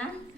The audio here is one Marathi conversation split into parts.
सर्वांना।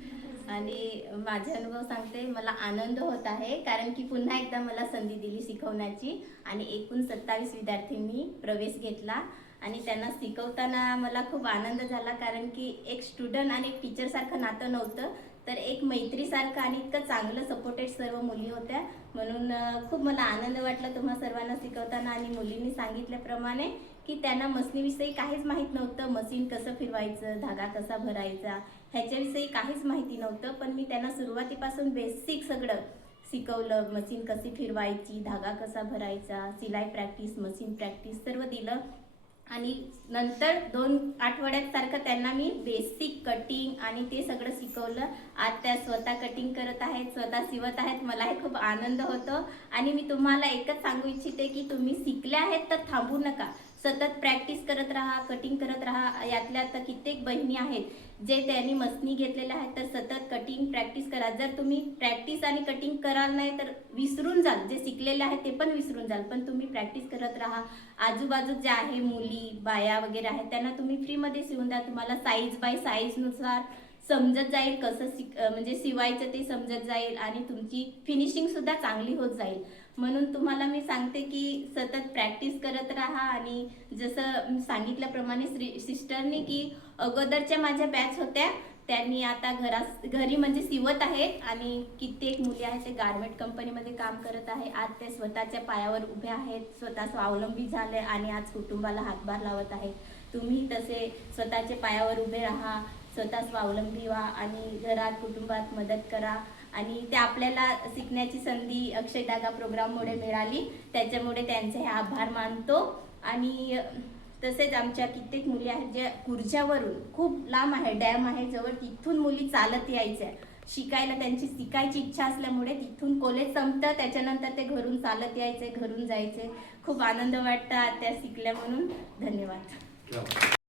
आणि माझे अनुभव सांगते, मला आनंद होत आहे कारण की पुन्हा एकदा मला संधी दिली शिकवण्याची आणि एकूण 27 विद्यार्थ्यांनी प्रवेश घेतला आणि त्यांना शिकवताना मला खूप आनंद झाला कारण की एक स्टुडंट आणि एक टीचर सारखं नातं नव्हतं, तर एक मैत्रीसारखं आणि इतकं चांगलं सपोर्टेड सर्व मुली होत्या, म्हणून खूप मला आनंद वाटला तुम्हा सर्वांना शिकवताना। आणि मुलींनी सांगितल्याप्रमाणे की त्यांना मशीनविषयी काहीच माहीत नव्हतं, मशीन कसं फिरवायचं, धागा कसा भरायचा ह्याच्याविषयी काहीच माहिती नव्हतं, पण मी त्यांना सुरुवातीपासून बेसिक सगळं शिकवलं, मशीन कशी फिरवायची, धागा कसा भरायचा, सिलाई प्रॅक्टिस, मशीन प्रॅक्टिस सर्व दिलं। आणि नंतर 2 आठवड्यात सारखं त्यांना मी बेसिक कटिंग आणि ते सगळं शिकवलं। आज त्या स्वतः कटिंग करत आहेत, स्वतः शिवत आहेत, मलाही खूप आनंद होतो। आणि मी तुम्हाला एकच सांगू इच्छिते की तुम्ही शिकले आहेत तर थांबू नका, सतत प्रॅक्टिस करत राहा, कटिंग करत राहा। यातल्या तर कित्येक बहिणी आहेत जे त्यांनी मशीनी घेतलेल्या आहेत, तर सतत कटिंग प्रॅक्टिस करा। जर तुम्ही प्रॅक्टिस आणि कटिंग कराल नाही तर विसरून जाल, जे शिकलेले आहे ते पण विसरून जाल, पण तुम्ही प्रॅक्टिस करत राहा। आजूबाजू जे आहे मुली बाया वगैरे आहेत त्यांना तुम्ही फ्रीमध्ये शिवून द्या, तुम्हाला साईज बाय साईजनुसार समजत जाईल, कसं म्हणजे शिवायचं ते समजत जाईल आणि तुमची फिनिशिंग सुद्धा चांगली होत जाईल। म्हणून तुम्हाला मी सांगते की सतत प्रॅक्टिस करत राहा। आणि जसं सांगितल्याप्रमाणे सिस्टरनी की अगोदरच्या माझ्या बॅच होत्या, त्यांनी आता घरी म्हणजे शिवत आहेत आणि कित्येक मुली आहेत ते गारमेंट कंपनीमध्ये काम करत आहे। आज ते स्वतःच्या पायावर उभे आहेत, स्वतः स्वावलंबी झाले आणि आज कुटुंबाला हातभार लावत आहेत। तुम्ही तसे स्वतःच्या पायावर उभे राहा, स्वतः स्वावलंबी व्हा आणि घरात कुटुंबात मदत करा। आणि ते आपल्याला शिकण्याची संधी अक्षय धागा प्रोग्राममुळे मिळाली, त्याच्यामुळे त्यांचे हे आभार मानतो। आणि तसेच आमच्या कित्येक मुली आहेत जे कुर्च्यावरून खूप लांब आहे, डॅम आहे जवळ, तिथून मुली चालत यायच्या शिकायला, त्यांची शिकायची इच्छा असल्यामुळे तिथून कॉलेज संपतं त्याच्यानंतर ते घरून चालत यायचे, घरून जायचे। खूप आनंद वाटतं त्या शिकल्या म्हणून। धन्यवाद।